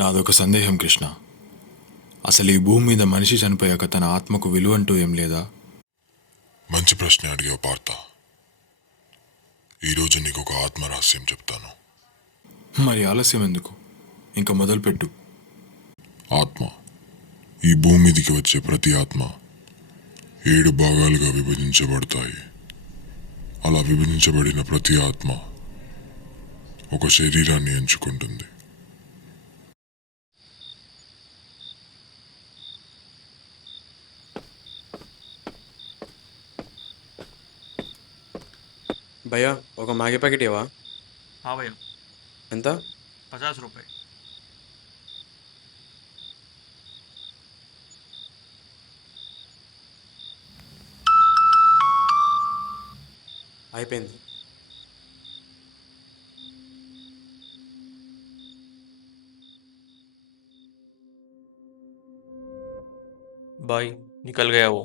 నాదొక సందేహం కృష్ణ. అసలు ఈ భూమి మీద మనిషి చనిపోయాక తన ఆత్మకు విలువ అంటూ ఏం లేదా? మంచి ప్రశ్న అడిగావు పార్థ. ఈరోజు నీకు ఒక ఆత్మరహస్యం చెప్తాను. మరి ఆలస్యం ఎందుకు? ఇంకా మొదలుపెట్టు. ఆత్మ, ఈ భూమి మీదికి వచ్చే ప్రతి ఆత్మ 7 భాగాలుగా విభజించబడతాయి. అలా విభజించబడిన ప్రతి ఆత్మ ఒక శరీరాన్ని ఎంచుకుంటుంది. भैया ఒక మ్యాగీ ప్యాకెట్ ఇవ్వా? हाँ भैया, ఎంత? 50 रुपये. అయిపోయింది. भाई निकल गया वो.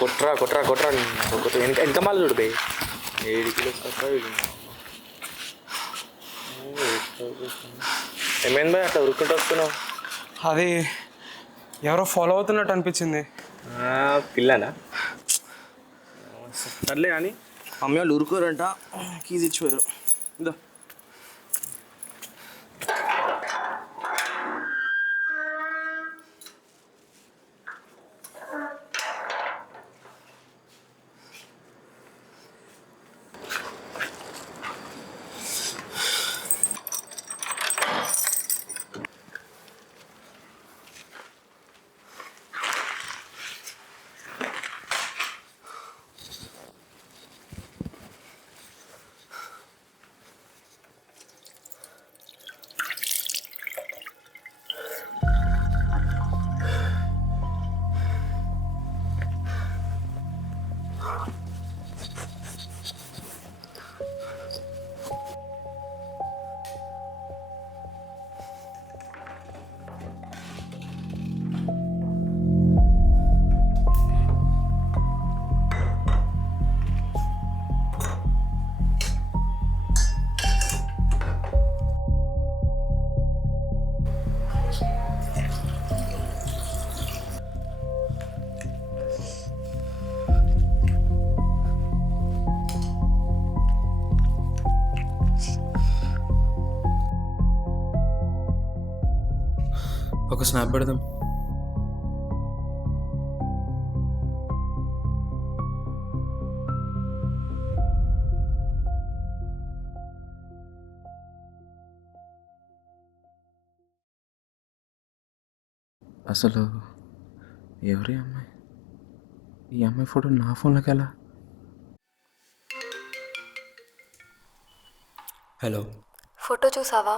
కొట్రా కొట్రా కొట్రా వెనక మళ్ళీ చూడు బే 7 కిలో ఏమైంది బా అట్లా ఉరుక్కుంటూ వస్తున్నావు? అది ఎవరో ఫాలో అవుతున్నట్టు అనిపించింది. పిల్లనా? సర్లే కానీ మమ్మీ వాళ్ళు ఉరుకోరంట, కీజ్ ఇచ్చిపోయారు. ఇదో ఒక స్నాప్ పెడదాం. అసలు ఎవరి అమ్మాయి? ఈ అమ్మాయి ఫోటో నా ఫోన్లోకి ఎలా? హలో, ఫోటో చూసావా?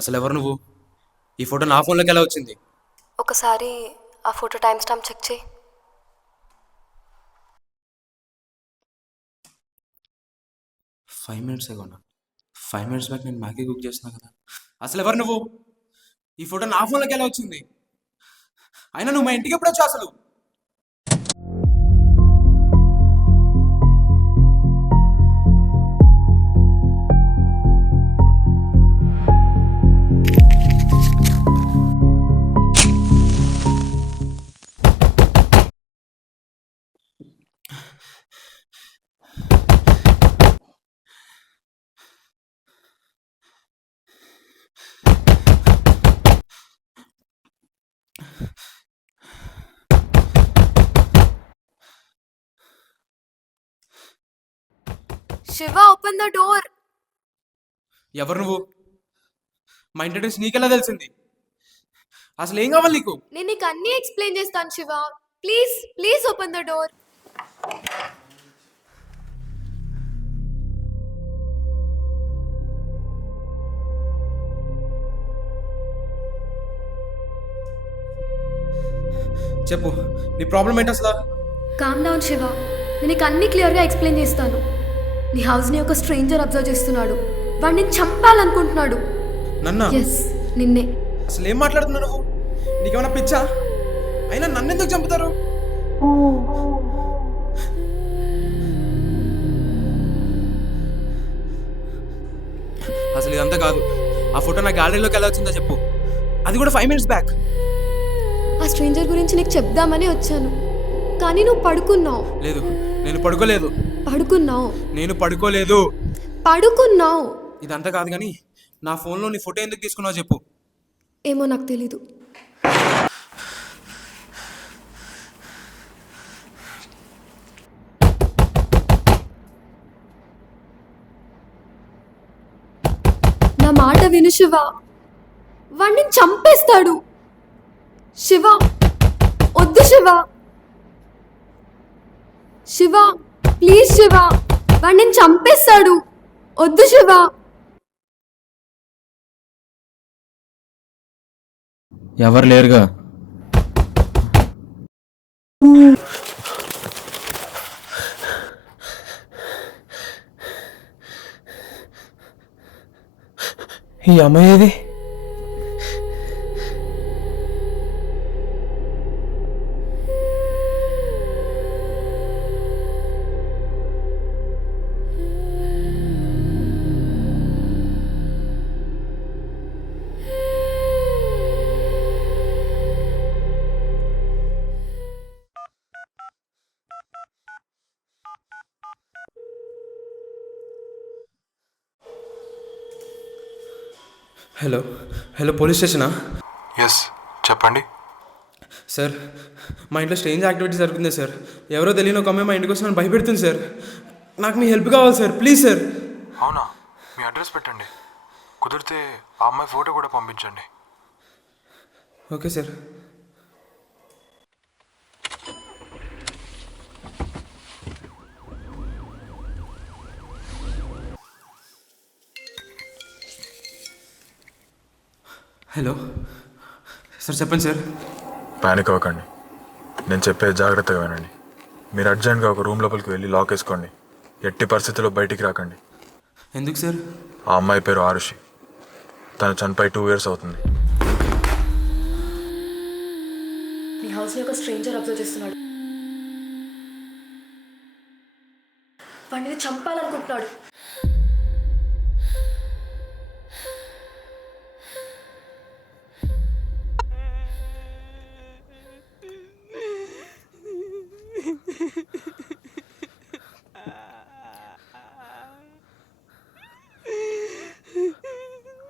అసలు ఎవరు నువ్వు? ఈ ఫోటో నా ఫోన్లోకి ఎలా వచ్చింది? ఒకసారి ఆ ఫోటో టైం స్టాంప్ చెక్ చేయి. 5 minutes అగోనా? 5 minutes బ్యాక్ నేను మ్యాగీ కుక్ చేస్తున్నా కదా. అసలు ఎవరు నువ్వు? ఈ ఫోటో నా ఫోన్లోకి ఎలా వచ్చింది? అయినా నువ్వు మా ఇంటికి ఎప్పుడు వచ్చావు అసలు? Shiva, open the door. ఎవరు నువ్వు? మా ఇంటి అడ్రస్ నీకెలా తెలిసింది? అసలు ఏం కావాలి నీకు? నేను నీకు అన్నీ ఎక్స్ప్లెయిన్ చేస్తాను Shiva. Please please open the door. చెప్పు, నీ ప్రాబ్లం ఏంటి అసలు? కామ్ డౌన్ శివ, నేను నీకు అన్ని క్లియర్గా ఎక్స్ప్లెయిన్ చేస్తాను. నీ హౌస్ని ఒక స్ట్రేంజర్ అబ్జర్వ్ చేస్తున్నాడు. వాడిని చంపాలనుకుంటున్నాడు. నన్నా? ఎస్, నిన్నే. అసలు ఏం మాట్లాడుతున్నావు నువ్వు? నీకేమైనా పిచ్చా? అయినా నన్నెందుకు చంపుతారు? అసలు ఇదంతా కాదు. ఆ ఫోటో నా గ్యాలరీలోకి ఎలా వచ్చిందో చెప్పు. అది కూడా 5 minutes బ్యాక్. ఆ స్ట్రేంజర్ గురించి నీకు చెప్దామని వచ్చాను, కానీ నువ్వు పడుకున్నావు. లేదు, నేను పడుకోలేదు. పడుకున్నావు. నేను పడుకోలేదు. పడుకున్నావు. ఇదంతా కాదు కానీ నా ఫోన్లో నీ ఫోటో ఎందుకు తీసుకున్నావు చెప్పు. ఏమో నాకు తెలీదు. నా మాట విను శివ, వాడిని చంపేస్తాడు. శివ, వద్దు శివ. శివ ప్లీజ్ శివ, వాడిని చంపేస్తాడు. వద్దు శివ. ఎవరు లేరుగా. ఈ అమ్మాయి ఏది? హలో హలో, పోలీస్ స్టేషనా? ఎస్, చెప్పండి. సార్, మా ఇంట్లో స్ట్రేంజ్ యాక్టివిటీ జరుగుతుంది సార్. ఎవరో తెలియని ఒక అమ్మాయి మా ఇంటికి వచ్చి నన్ను భయపెడుతుంది సార్. నాకు మీ హెల్ప్ కావాలి సార్, ప్లీజ్ సార్. అవునా? మీ అడ్రస్ పెట్టండి. కుదిరితే ఆ అమ్మాయి ఫోటో కూడా పంపించండి. Okay sir. హలో సార్, చెప్పండి సార్. పానిక్ అవ్వకండి, నేను చెప్పేది జాగ్రత్తగా వినండి. మీరు అర్జెంట్గా ఒక రూమ్ లోపలికి వెళ్ళి లాక్ వేసుకోండి. ఎట్టి పరిస్థితుల్లో బయటికి రాకండి. ఎందుకు సార్? ఆ అమ్మాయి పేరు ఆరుషి. తను చనిపోయి 2 years అవుతుంది. నీ హౌస్ని ఒక స్ట్రేంజర్ అబ్జర్వ్ చేస్తున్నాడు. వాడిని చంపాలనుకుంటున్నాడు.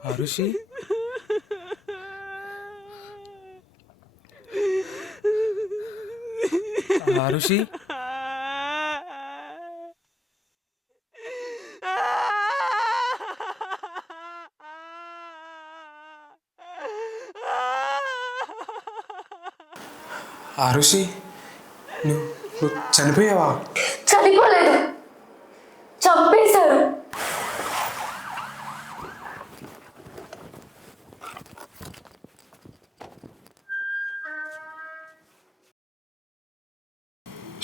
ఆరుషి? ఆరుషి? ఆరుషి, నువ్వు చనిపోయావా? చనిపోలేదు, చంపేశారు.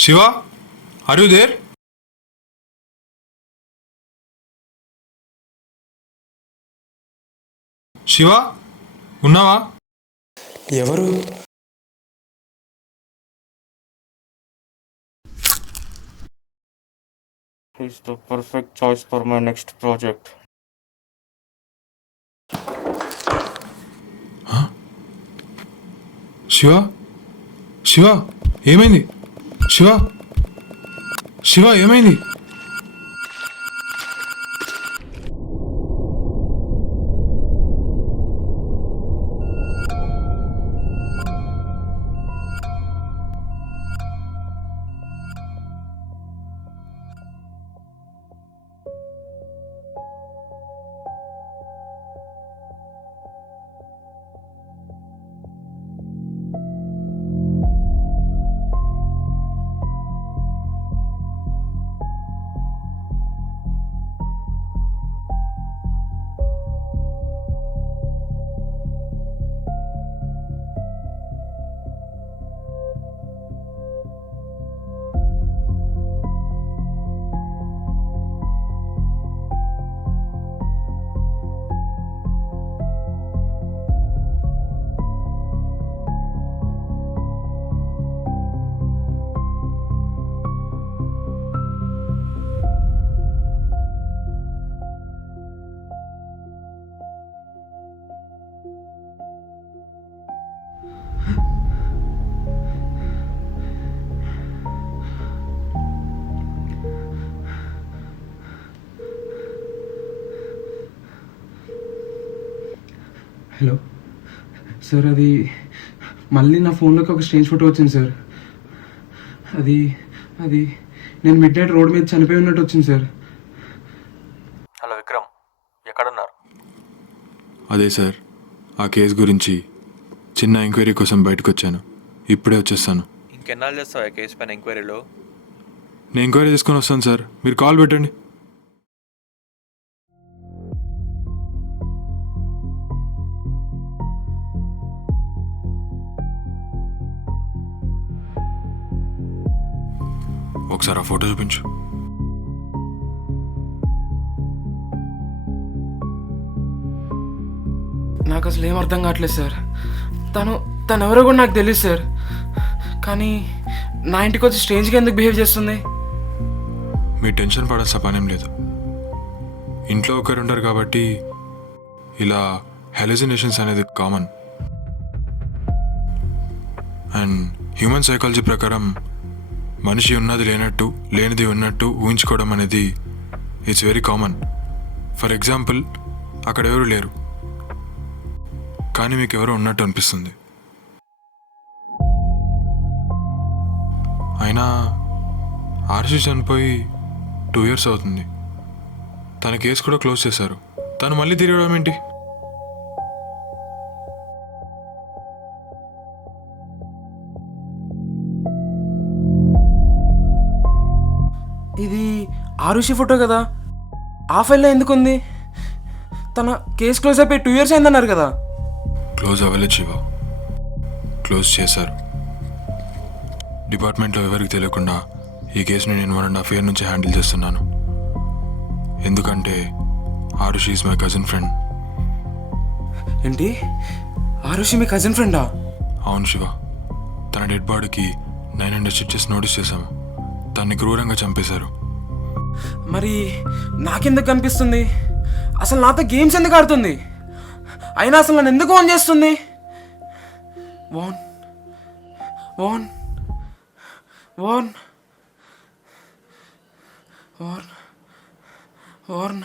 Shiva, are you there? Shiva, ఉన్నావా? ఎవరు? He's the perfect choice for my next project. Shiva, Shiva ఏమైంది? శివ, శివ ఏమైంది? హలో సార్, అది మళ్ళీ నా ఫోన్లోకి ఒక స్ట్రేంజ్ ఫోటో వచ్చింది సార్. అది అది నేను మిడ్ నైట్ రోడ్ మీద చనిపోయి ఉన్నట్టు వచ్చింది సార్. హలో విక్రమ్, ఎక్కడున్నారు? అదే సార్, ఆ కేసు గురించి చిన్న ఎంక్వైరీ కోసం బయటకు వచ్చాను. ఇప్పుడే వచ్చేస్తాను. ఇంకెన్నాళ్ళు చేస్తావు ఆ కేసు పైన ఎంక్వైరీలో? నేను ఎంక్వైరీ చేసుకొని వస్తాను సార్, మీరు కాల్ పెట్టండి. ఒకసారి ఆ ఫోటో చూపించు. నాకు అసలు ఏం అర్థం కావట్లేదు సార్. తను ఎవరో కూడా నాకు తెలియదు సార్. కానీ నా ఇంటికి వచ్చి స్ట్రేంజ్గా ఎందుకు బిహేవ్ చేస్తుంది? మీరు టెన్షన్ పడాల్సిన పనేం లేదు. ఇంట్లో ఒకరు ఉంటారు కాబట్టి ఇలా హెలిసినేషన్స్ అనేది కామన్. అండ్ హ్యూమన్ సైకాలజీ ప్రకారం మనిషి ఉన్నది లేనట్టు, లేనిది ఉన్నట్టు ఊహించుకోవడం అనేది it's very common. For example, అక్కడ ఎవరు లేరు కానీ మీకు ఎవరో ఉన్నట్టు అనిపిస్తుంది. అయినా ఆర్షి చనిపోయి 2 years అవుతుంది. తన కేసు కూడా క్లోజ్ చేశారు. తను మళ్ళీ తిరగడం ఏంటి? ఇది ఆరుషి ఫోటో కదా, ఆ ఫైల్లో ఎందుకు ఉంది? తన కేసు క్లోజ్ అయిపోయి 2 years అయిందన్నారు కదా. క్లోజ్ అవ్వలేదు శివ, క్లోజ్ చేశారు. డిపార్ట్మెంట్లో ఎవరికి తెలియకుండా ఈ కేసుని నేను 1.5 years నుంచి హ్యాండిల్ చేస్తున్నాను. ఎందుకంటే Arushi is my cousin friend. ఏంటి, ఆరుషి మీ కజిన్ ఫ్రెండా? అవును శివ, తన డెడ్ బాడీకి 900 stitches నోటీస్ చేశాము. తన్ని క్రూరంగా చంపేశారు. మరి నాకెందుకు కనిపిస్తుంది? అసలు నాతో గేమ్స్ ఎందుకు ఆడుతుంది? అయినా అసలు నన్ను ఎందుకు ఆన్ చేస్తుంది? వాన్ వాన్ వాన్ వాన్ వాన్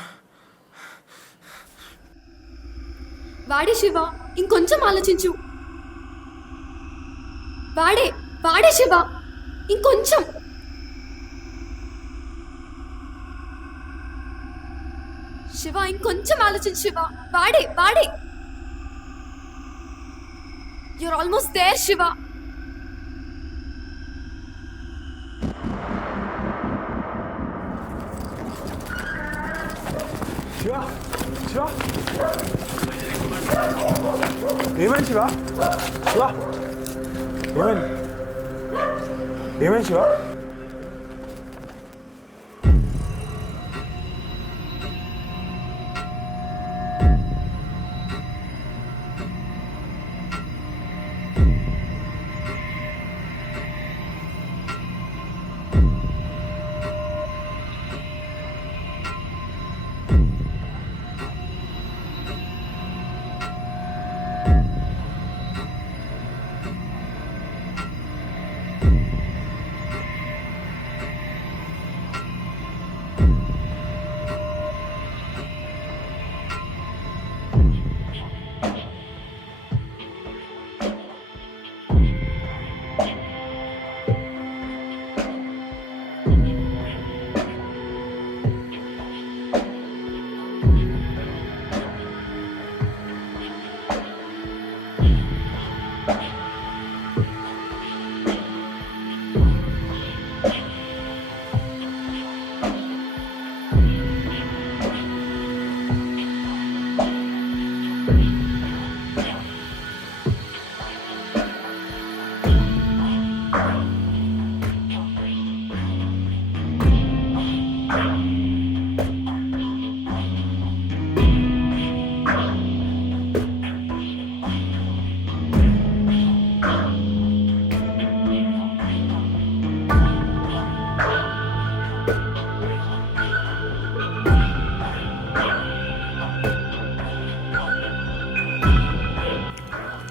వాడే శివ, ఇంకొంచెం ఆలోచించు. వాడే శివ, ఇంకొంచెం. శివ, ఇంకొంచెం ఆలోచించు శివ. వాడే యూర్ ఆల్మోస్ట్ దేర్ శివ. ఏమైంది శివ? ఏమైంది శివ?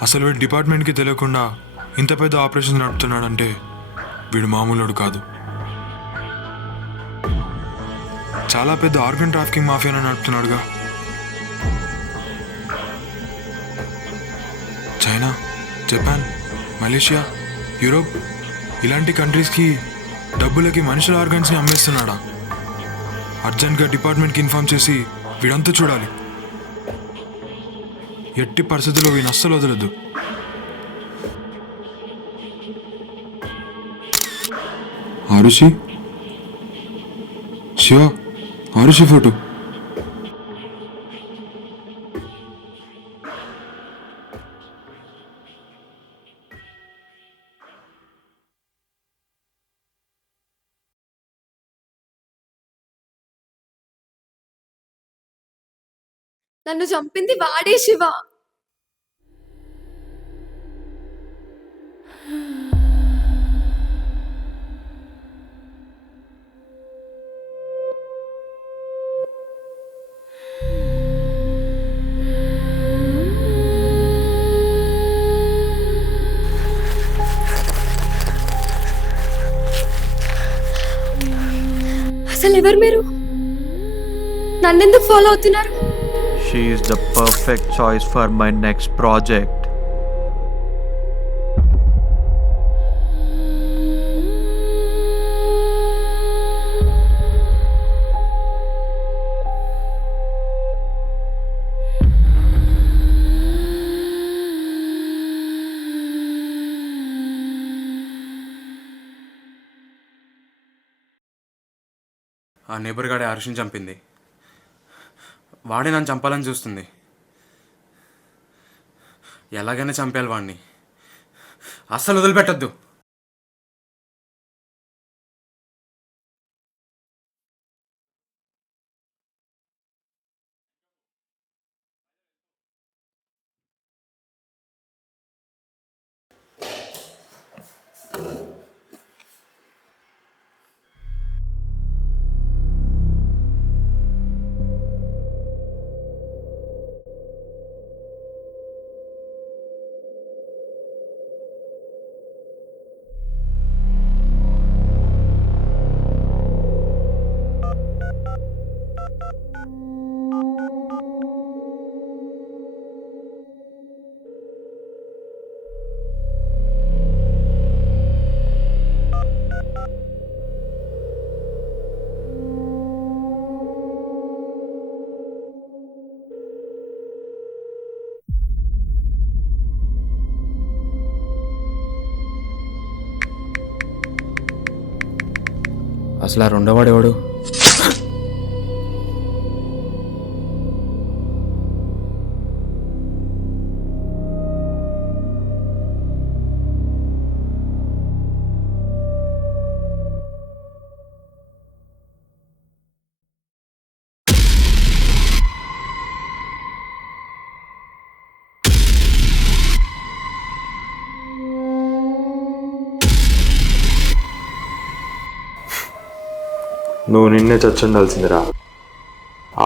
అసలు వీడు డిపార్ట్మెంట్కి తెలియకుండా ఇంత పెద్ద ఆపరేషన్ నడుపుతున్నాడంటే వీడు మామూలుడు కాదు. చాలా పెద్ద ఆర్గన్ ట్రాఫికింగ్ మాఫియాను నడుపుతున్నాడుగా. చైనా, జపాన్, మలేషియా, యూరోప్ ఇలాంటి కంట్రీస్కి డబ్బులకి మనుషుల ఆర్గన్స్ని అమ్మేస్తున్నాడా? అర్జెంట్గా డిపార్ట్మెంట్కి ఇన్ఫార్మ్ చేసి వీడంతా చూడాలి. ఎట్టి పరిస్థితుల్లో వీని అస్సలు వదలొద్దు. ఆరుషి, శివ, ఆరుషి ఫోటో. నన్ను చంపింది వాడే శివ. అసలు ఎవరు మీరు? నన్నెందుకు ఫాలో అవుతున్నారు? She is the perfect choice for my next project. ఆ నేబర్ గాడే హర్షిని చంపింది. వాడే నన్ను చంపాలని చూస్తుంది. ఎలాగైనా చంపేయాలి వాడిని. అస్సలు వదిలిపెట్టద్దు. అసలు ఆ రెండోవాడు ఎవడు? నువ్వు నిన్నే చచ్చుండాల్సిందిరా.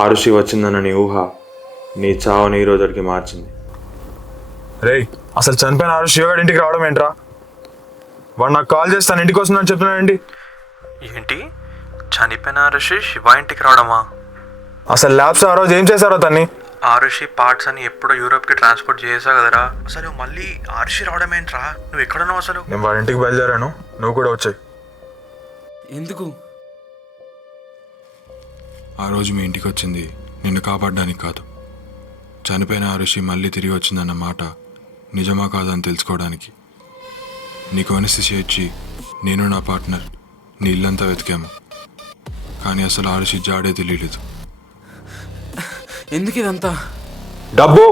ఆరుషి వచ్చిందన్న నీ ఊహ నీ చావుని ఈ రోజుకి మార్చింది. రేయ్, అసలు చనిపోయిన ఆరు శివగాడి ఇంటికి రావడం ఏంట్రా? వాడు నాకు కాల్ చేస్తాను ఇంటికి వస్తున్నాను చెప్తున్నానండి. ఏంటి? చనిపోయిన ఆరుషి శివ ఇంటికి రావడమా? అసలు ల్యాబ్స్ ఆ రోజు ఏం చేశారో తన్ని? ఆరుషి పార్ట్స్ అని ఎప్పుడో యూరోప్కి ట్రాన్స్పోర్ట్ చేసావు కదరా. అసలు మళ్ళీ ఆరుషి రావడం ఏంట్రా? నువ్వు ఎక్కడున్నావు అసలు? నేను వాడి ఇంటికి బయలుదేరాను, నువ్వు కూడా వచ్చాయి. ఎందుకు? ఆ రోజు మీ ఇంటికి వచ్చింది నిన్ను కాపాడడానికి కాదు. చనిపోయిన ఆరుషి మళ్ళీ తిరిగి వచ్చిందన్న మాట నిజమా కాదని తెలుసుకోవడానికి. నీకు అనస్థిషియా ఇచ్చి నేను నా పార్ట్నర్ నీ ఇల్లంతా వెతికాము, కానీ అసలు ఆరుషి జాడే తెలియలేదు. ఎందుకు ఇదంతా? డబ్బు,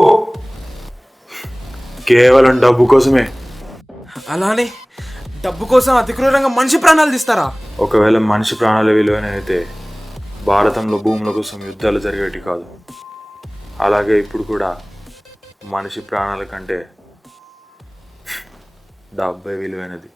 కేవలం డబ్బు కోసమే. అలానే డబ్బు కోసం అతి క్రూరంగా మనిషి ప్రాణాలు తీస్తారా? ఒకవేళ మనిషి ప్రాణాల విలువైనైతే భారతంలో భూముల కోసం యుద్ధాలు జరిగేటి కాదు. అలాగే ఇప్పుడు కూడా మనిషి ప్రాణాల కంటే డబ్బే విలువైనది.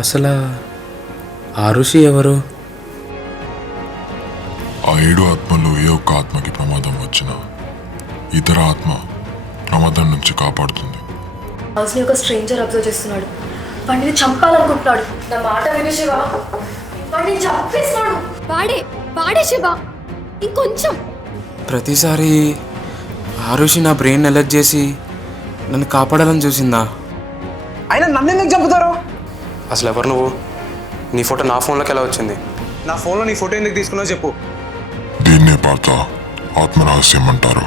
అసలు ఆ ఋషి ఎవరు? ఆ 7 ఆత్మల్లో ఏ ఒక్క ఆత్మకి ప్రమాదం వచ్చినా ఇతర ఆత్మ ప్రమాదం నుంచి కాపాడుతుంది. హౌస్ని ఒక స్ట్రేంజర్ అబ్జర్వ్ చేస్తున్నాడు. వాడిని చంపాలనుకుంటున్నాడు. నా మాట విను శివ, వాడిని చంపేస్తున్నాడు. వాడే శివ, ఇంకొంచెం. ప్రతిసారి ఆ ఋషి నా బ్రెయిన్ అలర్ట్ చేసి నన్ను కాపాడాలని చూసిందా? అయినా నన్ను ఎందుకు చంపుతారు? అసలు ఎవరు నువ్వు? నీ ఫోటో నా ఫోన్లోకి ఎలా వచ్చింది? నా ఫోన్లో నీ ఫోటో ఎందుకు తీసుకున్నావు చెప్పు. దీన్నే పార్త ఆత్మరహస్యం అంటారు.